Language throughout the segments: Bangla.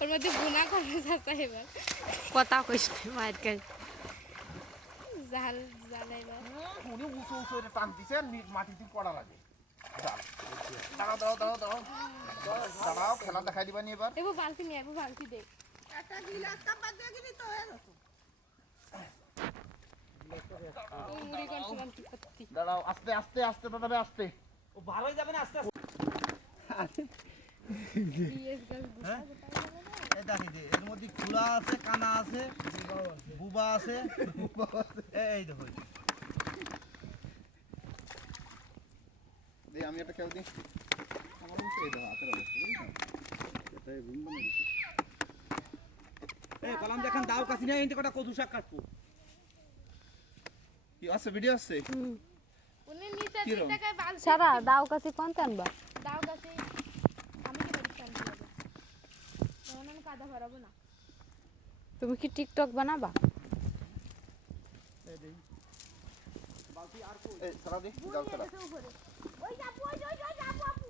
ওর মধ্যে গুনা করে যাচ্ছে এবার কথা কইস মার কাজ জাল জালাইবার উনি উঁচু উঁচু এটা টান দিছে মাটিতে পড়া লাগে দাঁড়াও দাঁড়াও দাঁড়াও দাঁড়াও দাঁড়াও খেলা দেখাই দিবা নি এবার এবার বালতি নিয়ে একবার বালতি দে একটা গিলাস কাপ বাদ দিয়ে গেলি তো হয়ে যেত ওই মুড়ি করছিলাম কি করতে দাঁড়াও আস্তে আস্তে আস্তে দাঁড়াবে আস্তে ও ভালোই যাবে না আস্তে আস্তে ইয়েস গাছ হ্যাঁ এই দেখি যে এর মধ্যে খোলা আছে কানা আছে বুবা আছে এই দেখো দে আমি একটা খেল দিই আমার মনে এই দাও হাতের অবস্থা এটা ঘুম বনে দিছি এই কলম দেখেন দাও কাছি না এন্টে কটা কদু শাক কাটবো কি আছে ভিডিও আছে উনি নিচে 2 টাকায় বালতি সারা দাও কাছে কোন আনবা দাও গাছে আমি কি বাড়ি চাল দিব তখন আমি কাদা ভরাবো না তুমি কি টিকটক বানাবা এই সারা দে জাল সারা ওই যাবো ওই যাবো আপু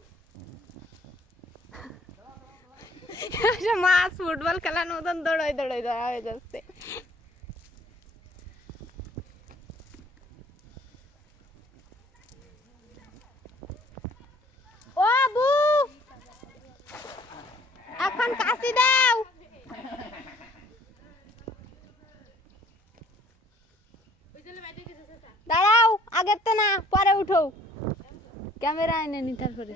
মাছ ফুটবল খেলার মতন দৌড়াই দৌড়াই দৌড়া হয়ে যাচ্ছে ও আবু এখন কাশি দাও ওই জন্য বাইরে গেছে চাচা দাঁড়াও আগের তো না পরে উঠো ক্যামেরা এনে নি তারপরে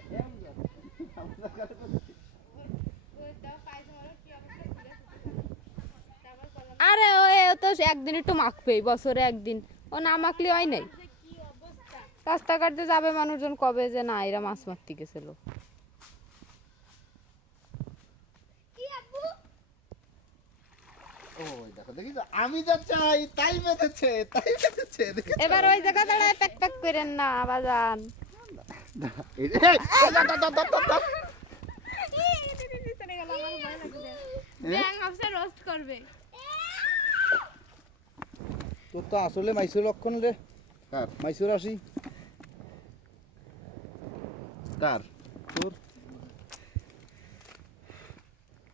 ওই দাও পাইছে মারো কি অবস্থা ঘুরে তারপর কলম আরে ও তো একদিন একটু মাখবেই বছরে একদিন ও না মাখলে হয় নাই কি অবস্থা রাস্তাঘাট দিয়ে যাবে মানুষজন কবে যে না এরা মাছ মারতে গেছিল কি আপু ওই দেখো দেখি আমি যা চাই তাই বেঁধেছে দেখি এবার ওই জায়গা দাঁড়ায় প্যাক প্যাক করেন না বাজান এই যে এই দাও চলে গেল আমার ভয় লাগছে ব্যাং অফিসার রোস্ট করবে তোর তো আসলে মাইসুর লক্ষণ রে কার মাইসুর আসি কার তোর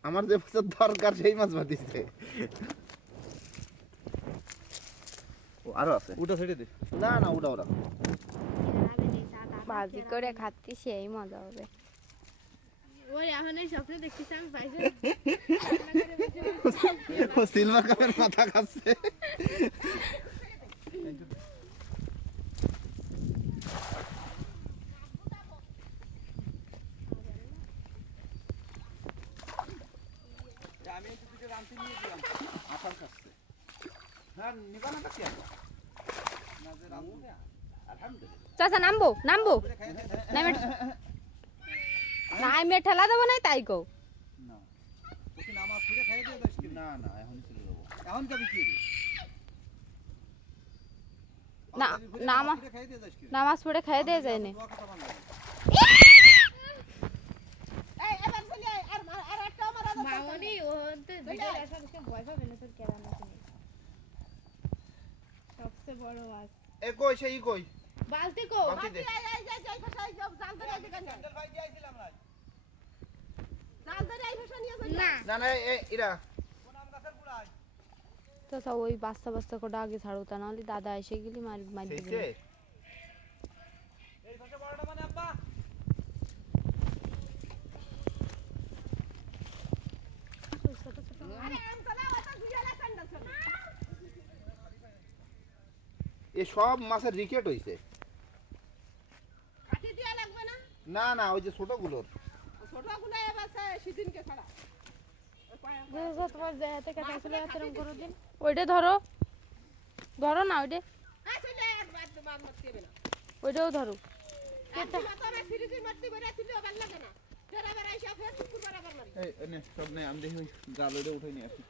আমার যে বছর দরকার সেই মাছ বাঁধিছে ও আরো আছে উঠা ছেড়ে দে না না ওটা ওটা ভাজি করে খাচ্ছি সেই মজা হবে ওই এখন এই স্বপ্নে দেখতেছি আমি পাইছে ও সিলভার কাপের মাথা খাচ্ছে আমি একটু দিকে রান্তি নিয়ে দিলাম আসার খাচ্ছে হ্যাঁ নিবানা কাছে না যে রান্তি না আলহামদুলিল্লাহ চাচা নামবো নামবো নামে নাই মে ঠেলা দেবো নাই তাই কও না তুই নামাজ পড়ে খাইয়ে দিয়ে যাস কি না না এখনই চলে যাবো এখন যাবি কি রে না নামা খাইয়ে দিয়ে যাস কি নামাজ পড়ে খেয়ে দিয়ে যায় না দোয়া কথা বাংলা এই এবার চলে আয় আর একটা আমার মামনি ও তো ভিডিও দেখা দেখে ভয় পাবে না তোর কেমন আছে সবচেয়ে বড় মাছ এ কই সেই কই বালতি কো বালতি দে যাই ভাষায় জাল ধরে আই দেখান স্যান্ডেল ভাই দিয়েছিলাম না জাল ধরে আই ভাষা নিয়ে যাই না না না এরা কোন আম গাছের গুড়াই চাচা ওই বাচ্চা বাচ্চা করে আগে ছাড়ো তা নাহলে দাদা এসে গেলি মার মার দিবে সেইছে এই সবচেয়ে বড়টা মানে আব্বা আরে আম তোলা ওটা দুইলা স্যান্ডেল ছিল এ সব মাছের রিকেট হইছে কাটি দিয়া লাগবে না না না ওই যে ছোটগুলোর ছোটগুলো এবার সেদিনকে ছাড়া তোমার দেহাতে কাটাইছিল এরকম করে দিন ওইটা ধরো ধরো না ওইটা আসলে একবার তো মাছ মারতে হবে না ওইটাও ধরো তো আমি ফ্রিজে মারতে বেরা তুইও ভালো লাগে না ফেরা বেরা এসে ফের শুক্রবার আবার মারি এই নে সব নে আমি দেখি জাল ওইটা উঠাই নিয়ে আসি